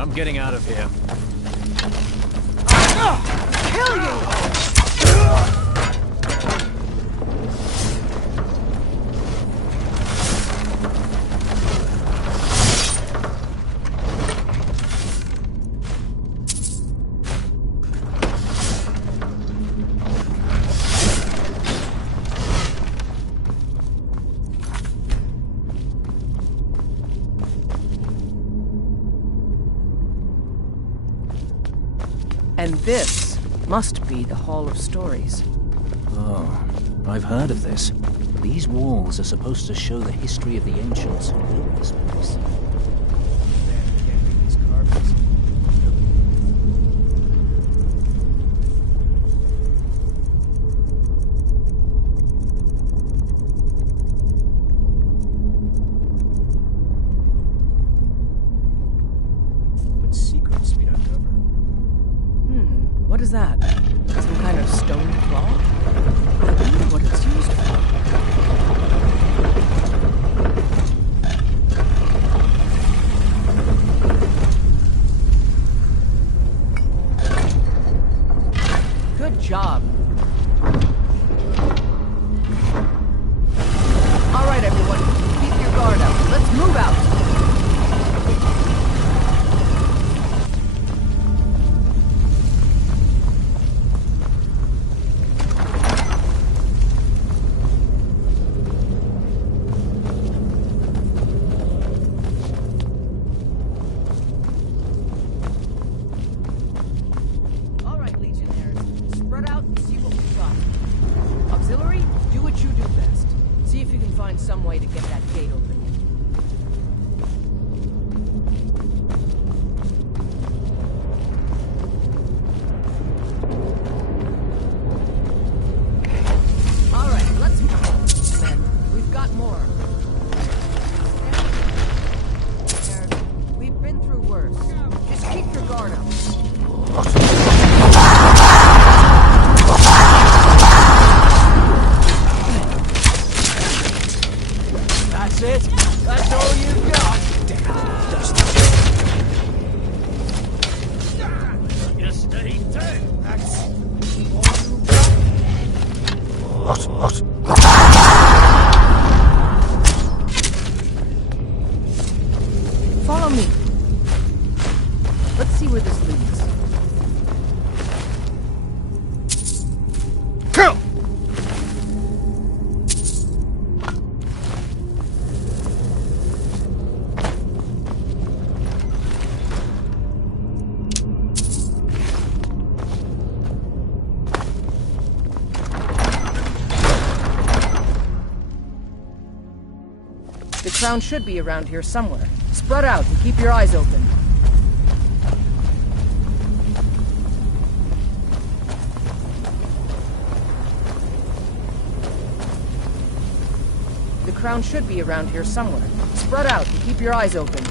I'm getting out of here. Kill you! And this must be the Hall of Stories. Oh, I've heard of this. These walls are supposed to show the history of the ancients who built this place. These carvings. What secrets we uncover? What is that? Some kind of stone claw? I wonder what it's used for. Good job. All right, everyone. Keep your guard up. Let's move out. All right, Legionnaires. Spread out and see what we've got. Auxiliary, do what you do best. See if you can find some way to get that gate open. All right, let's move. Men, we've got more. We've been through worse. Just keep your guard up. That's it. That's all you've got. You stay dead. That's Follow me. Let's see where this leads. kill. The crown should be around here somewhere. Spread out and keep your eyes open. The crown should be around here somewhere. Spread out and keep your eyes open.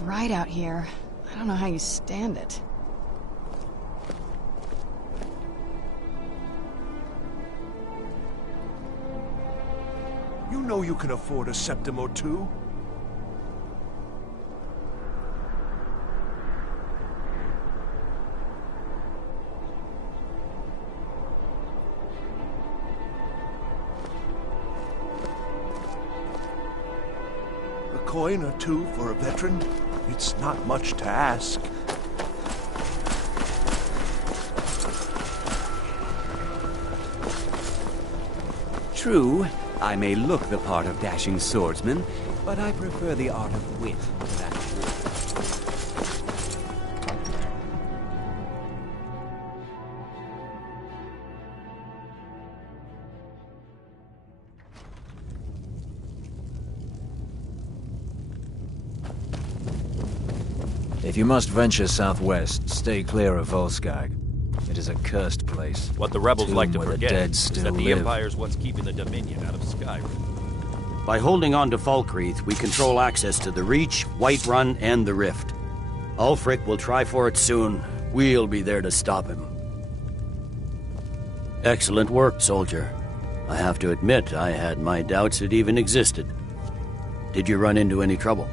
bright out here. I don't know how you stand it. You know you can afford a septim or two. A coin or two for a veteran? It's not much to ask. True, I may look the part of dashing swordsman, but I prefer the art of wit to that of war. If you must venture southwest, stay clear of Volskag. It is a cursed place. What the rebels like to forget is that the live. Empire's what's keeping the Dominion out of Skyrim. By holding on to Falkreath, we control access to the Reach, Whiterun, and the Rift. Ulfric will try for it soon. We'll be there to stop him. Excellent work, soldier. I have to admit, I had my doubts it even existed. Did you run into any trouble?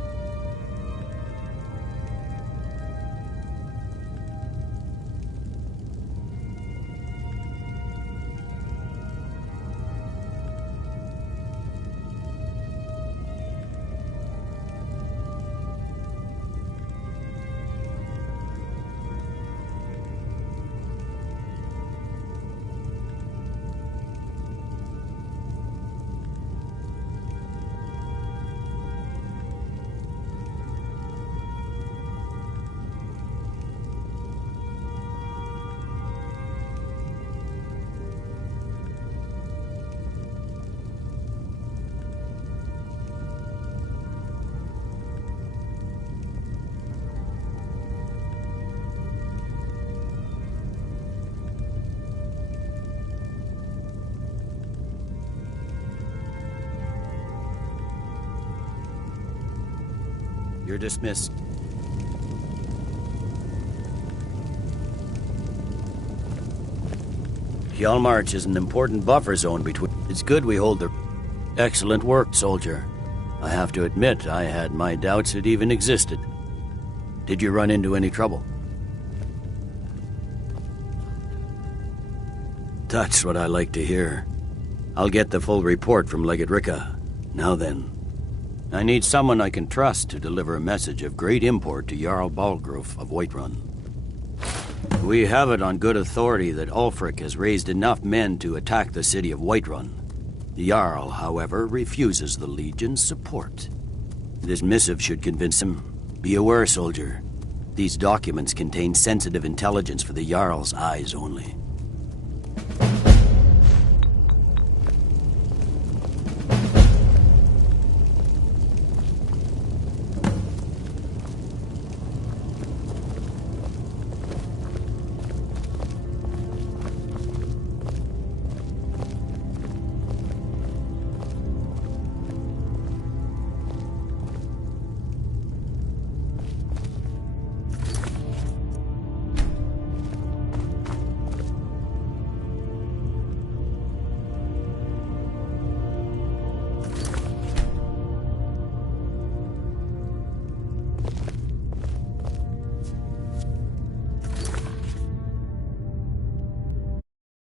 You're dismissed. Hjalmarch is an important buffer zone between... It's good we hold the... Excellent work, soldier. I have to admit, I had my doubts it even existed. Did you run into any trouble? That's what I like to hear. I'll get the full report from Legate Ricca. Now then, I need someone I can trust to deliver a message of great import to Jarl Balgruf of Whiterun. We have it on good authority that Ulfric has raised enough men to attack the city of Whiterun. The Jarl, however, refuses the Legion's support. This missive should convince him. Be aware, soldier. These documents contain sensitive intelligence for the Jarl's eyes only.